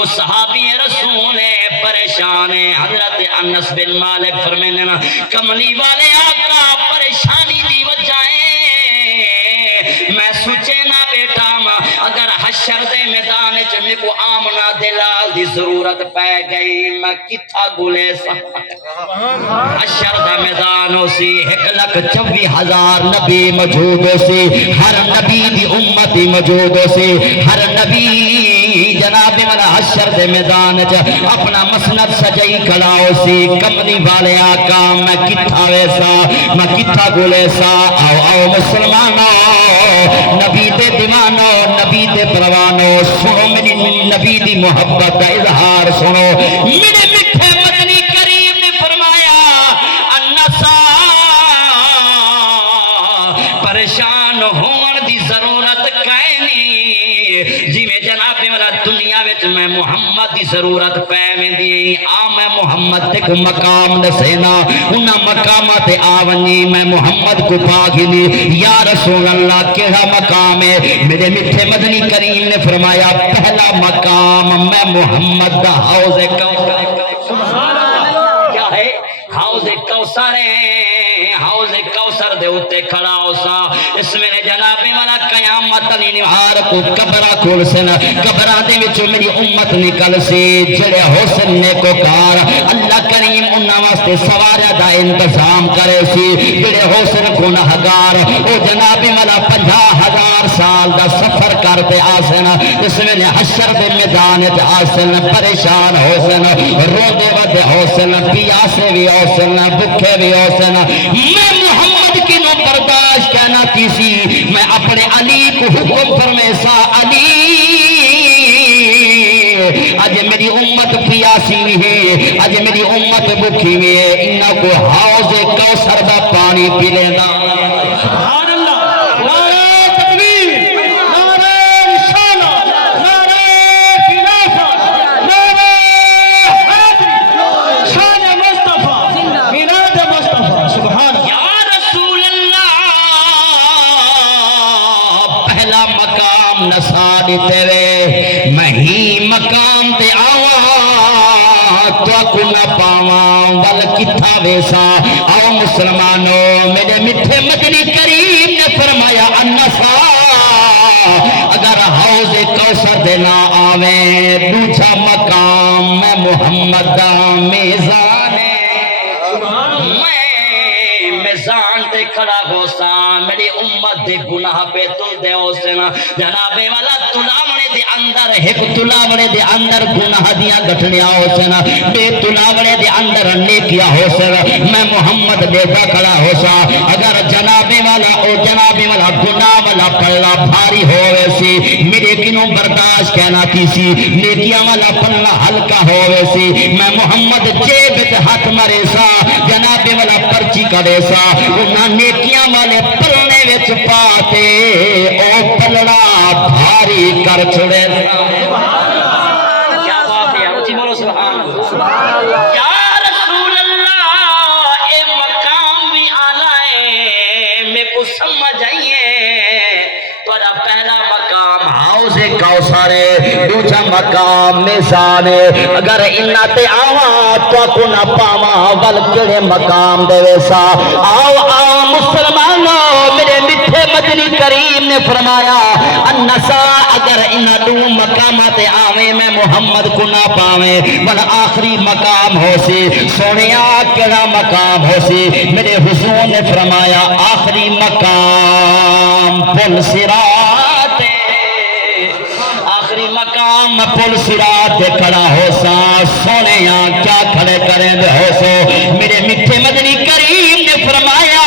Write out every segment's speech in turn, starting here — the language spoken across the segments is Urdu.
او صحابی رسول پریشان ہے. حضرت انس بن مالک فرمانے نا کملی والے آقا پریشانی دی وجہ ہے میں سوچے نہ بیٹا اگر حشر دے میدان چ میں کو آمنا دلال دی ضرورت پہ گئی میں کتھا گلے سا. حشر دا میدان ہو سی 1,24,000 نبی موجود ہو سی ہر نبی دی امتی موجود ہو سی ہر نبی جناب والا حشر دے میدان چ اپنا مسند سجائی کھڑا ہو سی. کملی والے آقا میں کتھا ویسا میں کتھا گلے سا. آؤ آؤ مسلمانوں نبی دے دیوانو نبی دے پروانو سنو میری نبی دی محبت کا اظہار سنو. میرے میٹھے مدنی کریم نے فرمایا انسا پریشان ہون دی ضرورت کائے نہیں جی میں جناب والا دنیا وچ میں محمد دی ضرورت پہ میں دی آ میں محمد تے کو مقام دسینا انہاں مقامات آونی میں محمد کو پاگلی یا رسول اللہ کیڑا مقام ہے. میرے میٹھے مدنی کریم نے فرمایا پہلا مقام میں محمد دا حوض کوثر. کیا ہے حوض کوثر ہے. حوض کوثر دے اوتے کھڑا ہو سا اس میں جناب والا قیامت نہیں نہار کو قبرہ کھول سن قبراں دے وچوں میری امت نکل سی جڑے حسن نیکوکار اللہ کریم انہاں واسطے سوارا دا انتظام کرے سی جڑے حسن گنہگار او جناب والا 50,000 سال دا سفر کرتے آسن اس میں حشر دے میدان وچ آسن پریشان حسن روندے ودے حسن پیاسے بھی حسن بھوکے بھی حسن. میں محمد کی نو برداشت کہنا کسی میں اپنے علی کو حکم فرمیسا علی آج میری امت پیاسی بھی ہے آج میری امت بھوکی بھی ہے انہاں کو حوض کوثر دا پانی پی لینا. سبحان اللہ نعرہ تکبیر نعرہ رسالہ نعرہ خلافت نعرہ حیدری شان مصطفیٰ میلاد مصطفیٰ. سبحان اللہ نسا دیتے وے میں ہی مقام تے آواں تو کو نہ پاواں ول کتھا ویسا. آؤ مسلمانوں میرے میٹھے مدنی کریم نے فرمایا انسا اگر حوض کوثر دے نہ آویں دوسرا مقام میں محمد دا میزان ہے. میزان تے کھڑا ہو سا میری امت دے گناہ پہ تل دے ہو سنا جناب والا تلاونے دے اندر ایک تلاونے دے اندر گناہ دیاں گھٹنیاں ہو سنا بے تلاونے دے اندر نیکیاں ہو سنا میں محمد دے دا کھڑا ہو سا. اگر جناب والا او جناب والا گناہ والا پلہ بھاری ہوئے سی میرے کنوں برداشت کہنا کسی نیکیاں والا پلہ ہلکا ہوئے سی میں محمد جیب تے ہاتھ مرے سا جناب والا پرچی کرے سا انہاں نیکیاں والے پلنے وچ پاتے او پلڑا بھاری کر چھڑے. کیا بات ہے اچھی بولو سبحان اللہ. یا رسول اللہ اے مقام بھی آلہ ہے میں کو سمجھ آئیے تھوڑا پہلا مقام حوض کوثر ہے دوسرا مقام میزان ہے. اگر انہاں تے آواں تو کو نہ پاواں ول کیڑے مقام دے ویسا. آؤ آؤ مسلمانوں میرے میٹھے مدنی کریم نے فرمایا انسا اگر انہاں دو مقامات آویں میں محمد کو نہ پاویں بل آخری مقام ہو سی. سونیا کیڑا مقام ہو سی میرے حضور نے فرمایا آخری مقام پل صراط آخری مقام پل صراط کھڑا ہو سا. سونے کیا کھڑے کریں دے ہو سو میرے میٹھے مدنی کریم نے فرمایا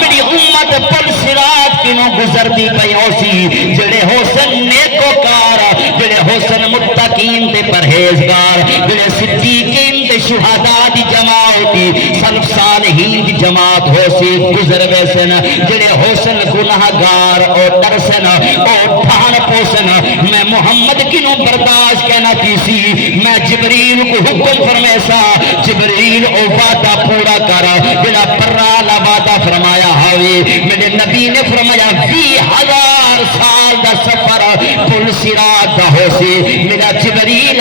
میری امت پل صراط کنوں گزرتی پئی ہو سی جڑے حسن نیکوکار جڑے حسن متقین تے پرہیزگار جڑے صدیقین تے شہداء دی جماعت سلف صالحین دی جماعت ہو سی گزر ویسن جڑے حسن گناہگار او ترسن او ٹھان پوسن میں محمد کنوں برداشت کہنا کیسی میں جبریل کو حکم فرمیسا جبریل او وعدہ پورا کرا جڑا پرالا وعدہ فرمایا ہوئے میرے نبی نے فرمایا 20,000 سال دا سفر پل صراط دا ہو سی میرا جبریل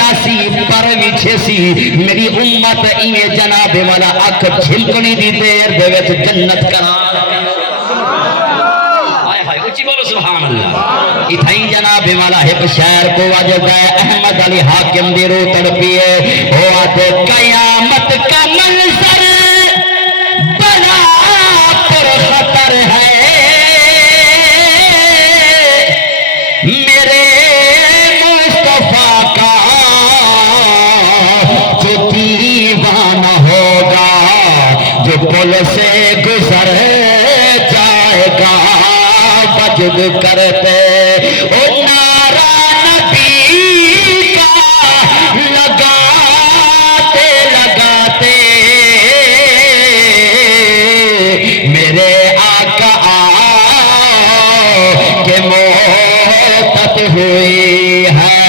بیٹھے سی میری امت ایویں جناب والا اکھ جھمکڑی دی دیر دے وچ جنت قرار ہائے ہائے اچھی بولو سبحان اللہ اتھائی جناب والا ایک شہر کو آج گئے احمد علی حاکم دی رو تڑپیے ہو آج قیامت کا منظر بڑا پر خطر ہے میرے مصطفیٰ کا جو دیوانہ ہوگا جو پل سے گزر جائے گا وجد کرتے او نعرہ نبی کا لگاتے لگاتے میرے آقا کہ موت ہوئی ہے